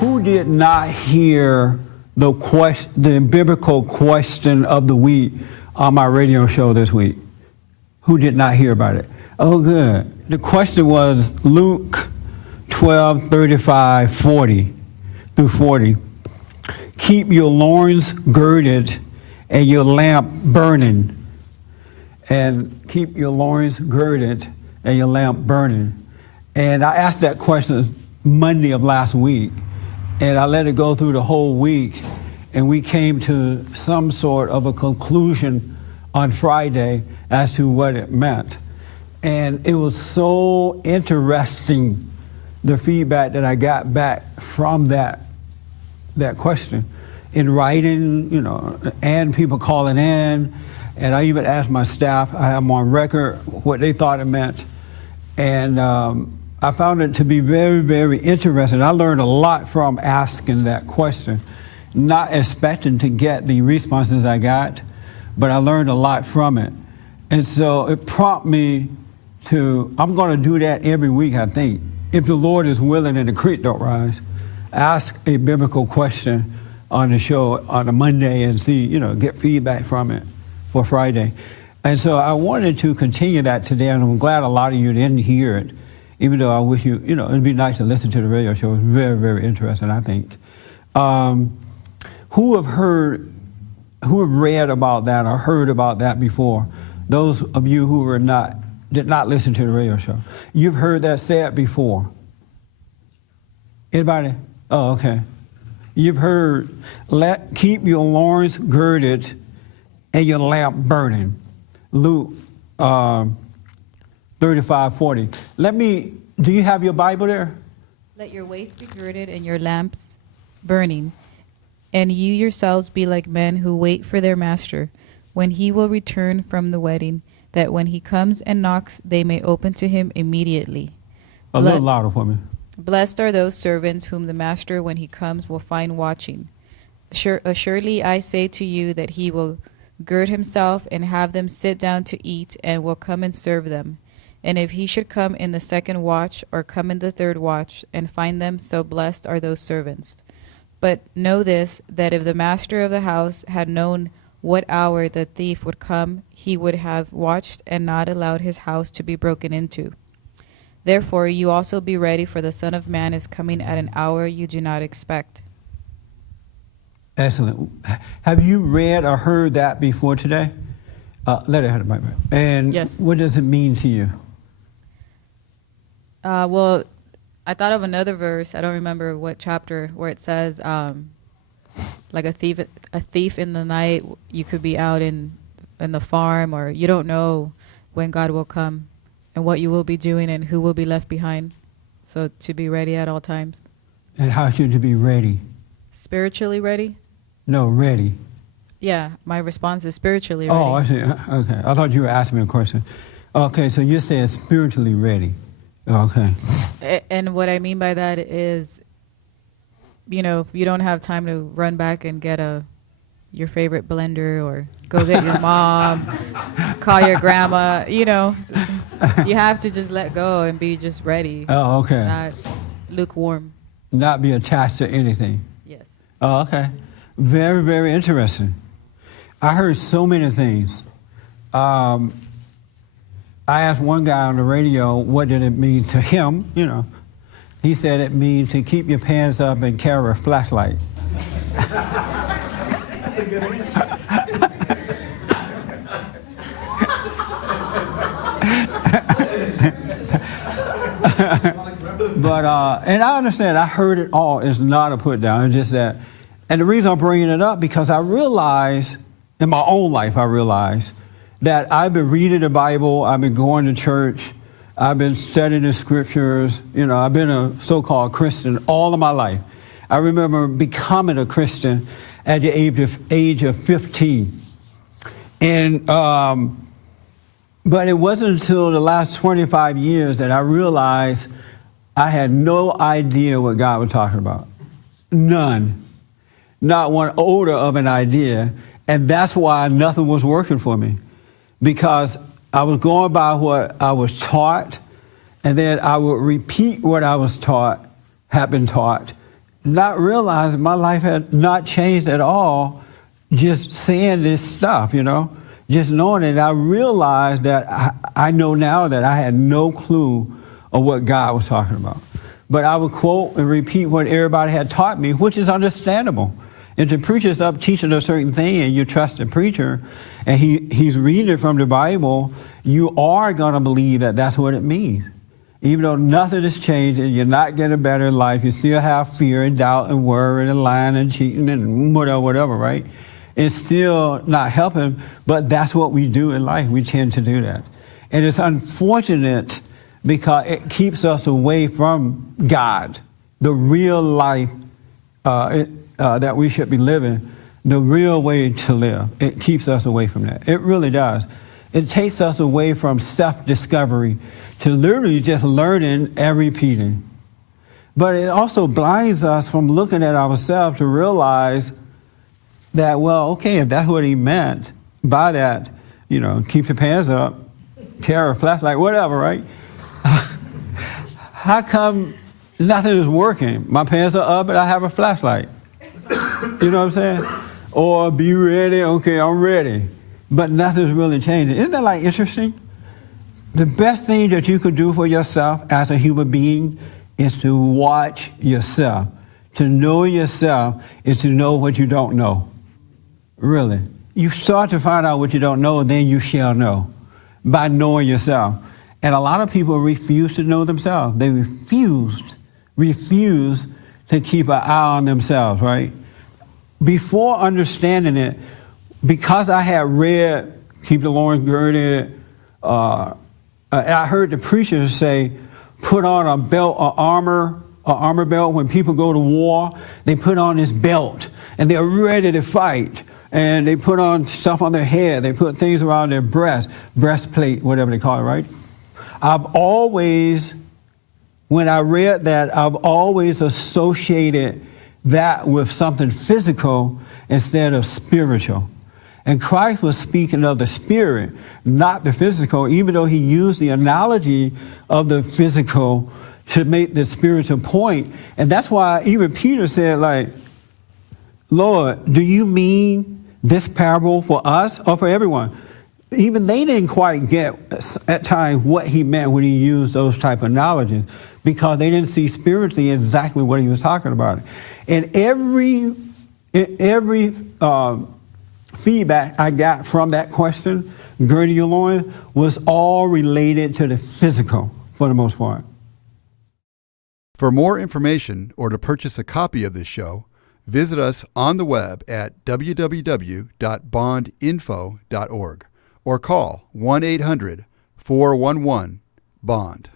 Who did not hear the biblical question of the week on my radio show this week? Who did not hear about it? Oh, good. The question was Luke 12:35-40 through 40. Keep your loins girded and your lamp burning. And keep your loins girded and your lamp burning. And I asked that question Monday of last week, and I let it go through the whole week, and we came to some sort of a conclusion on Friday as to what it meant. And it was so interesting, the feedback that I got back from that question in writing, you know, and people calling in. And I even asked my staff, I have them on record, what they thought it meant. And I found it to be very, very interesting. I learned a lot from asking that question, not expecting to get the responses I got, but I learned a lot from it. And so it prompted me to, I'm going to do that every week, I think. If the Lord is willing and the creek don't rise, ask a biblical question on the show on a Monday and see, you know, get feedback from it for Friday. And so I wanted to continue that today, and I'm glad a lot of you didn't hear it, even though I wish you, you know, it'd be nice to listen to the radio show. It's very, very interesting, I think. Who have read about that or heard about that before? Those of you who did not listen to the radio show. You've heard that said before. Anybody? Oh, okay. You've heard, keep your loins girded and your lamp burning. Luke 35:40. Do you have your Bible there? Let your waist be girded and your lamps burning. And you yourselves be like men who wait for their master, when he will return from the wedding, that when he comes and knocks, they may open to him immediately. A little louder for me. Blessed are those servants whom the master, when he comes, will find watching. Surely I say to you that he will gird himself and have them sit down to eat, and will come and serve them. And if he should come in the second watch, or come in the third watch, and find them, so blessed are those servants. But know this, that if the master of the house had known what hour the thief would come, he would have watched and not allowed his house to be broken into. Therefore you also be ready, for the Son of Man is coming at an hour you do not expect. Excellent. Have you read or heard that before today? Let it have the mic. And yes. What does it mean to you? Well, I thought of another verse. I don't remember what chapter, where it says, like a thief in the night. You could be out in the farm, or you don't know when God will come and what you will be doing and who will be left behind. So to be ready at all times. And how should you be ready? Spiritually ready? No, ready. Yeah, my response is spiritually ready. Oh, I see. Okay. I thought you were asking me a question. Okay, so you're saying spiritually ready. Okay. And what I mean by that is, you know, you don't have time to run back and get your favorite blender, or go get your mom, call your grandma, you know. You have to just let go and be just ready. Oh, okay. Not lukewarm. Not be attached to anything. Yes. Oh, okay. Very, very interesting. I heard so many things. I asked one guy on the radio, what did it mean to him, you know. He said it means to keep your pants up and carry a flashlight. That's a good answer. But, and I understand, I heard it all. It's not a put down. It's just that. And the reason I'm bringing it up, because I realized, in my own life, I realized that I've been reading the Bible, I've been going to church, I've been studying the scriptures. You know, I've been a so-called Christian all of my life. I remember becoming a Christian at the age of 15. And, but it wasn't until the last 25 years that I realized I had no idea what God was talking about. None. Not one odor of an idea. And that's why nothing was working for me. Because I was going by what I was taught, and then I would repeat what I was taught, had been taught, not realizing my life had not changed at all, just saying this stuff, just knowing it. I realized that I know now that I had no clue of what God was talking about. But I would quote and repeat what everybody had taught me, which is understandable. If the preacher's up teaching a certain thing and you trust the preacher and he's reading it from the Bible, you are going to believe that that's what it means. Even though nothing is changing, you're not getting a better life, you still have fear and doubt and worry and lying and cheating and whatever, right? It's still not helping, but that's what we do in life. We tend to do that. And it's unfortunate because it keeps us away from God, the real life that we should be living, the real way to live. It keeps us away from that. It really does. It takes us away from self-discovery to literally just learning and repeating. But it also blinds us from looking at ourselves to realize that, well, okay, if that's what he meant by that, keep your pants up, carry a flashlight, whatever, right? How come nothing is working? My pants are up and I have a flashlight. You know what I'm saying? Or be ready, okay, I'm ready. But nothing's really changing. Isn't that like interesting? The best thing that you could do for yourself as a human being is to watch yourself. To know yourself is to know what you don't know. Really. You start to find out what you don't know, then you shall know by knowing yourself. And a lot of people refuse to know themselves. They refuse to keep an eye on themselves, right? Before understanding it, because I had read Keep the Loins Girded, I heard the preachers say, put on a belt, an armor belt. When people go to war, they put on this belt and they're ready to fight. And they put on stuff on their head. They put things around their breastplate, whatever they call it, right? When I read that, I've always associated that with something physical instead of spiritual. And Christ was speaking of the spirit, not the physical, even though he used the analogy of the physical to make the spiritual point. And that's why even Peter said, Lord, do you mean this parable for us or for everyone? Even they didn't quite get at times what he meant when he used those type of analogies, because they didn't see spiritually exactly what he was talking about. And every feedback I got from that question, girding your loins, was all related to the physical for the most part. For more information or to purchase a copy of this show, visit us on the web at www.bondinfo.org or call 1-800-411-BOND.